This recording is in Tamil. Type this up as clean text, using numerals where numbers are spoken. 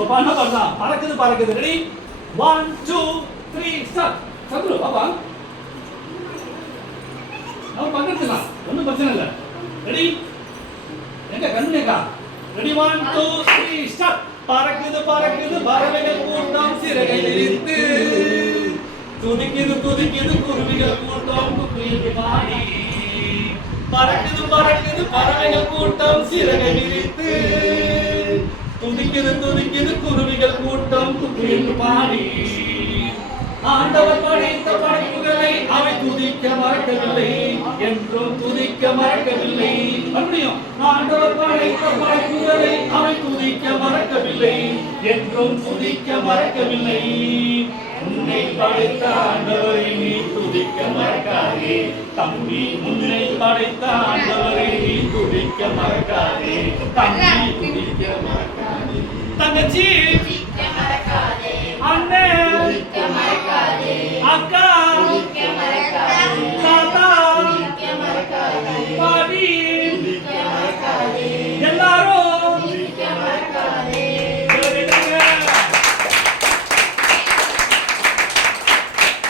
பாப்பா என்ன பண்ணா பறக்குது பறக்குது ரெடி 1 2 3 ஸ்டார்ட் சந்துரு பாப்பா நம்ம பக்கத்துலாம் ஒண்ணும் பிரச்சனை இல்ல ரெடி எங்க கண்ணுக்கா ரெடி 1 2 3 ஸ்டார்ட் பறக்குது பறக்குது பறவைகள் கூட்டம் சிறகை விரித்து துதிக்குது துதிக்குது குருவிகள் கூட்டம் குயில்கள் பாடி பறக்குது பறக்குது பறவைகள் கூட்டம் சிறகை விரித்து துதிக்குது துதிக்குது குருவிகள் கூட்டம் குயில்கள் பாடி ஆண்டவர் படைத்த படைப்புகளை அவை துதிக்க மறக்கவில்லை என்றும் துதிக்க மறக்கவில்லை மறுபடியும் ஆண்டவர் படைத்த படைப்புகளை அவை துதிக்க மறக்கவில்லை என்றும் துதிக்க மறக்கவில்லை உன்னை படைத்த ஆண்டவரை நீ துதிக்க மறக்காதே தம்பி உன்னை படைத்த ஆண்டவரை நீ துதிக்க மறக்காதே தம்பி துதிக்க மறக்காதே தங்கச்சி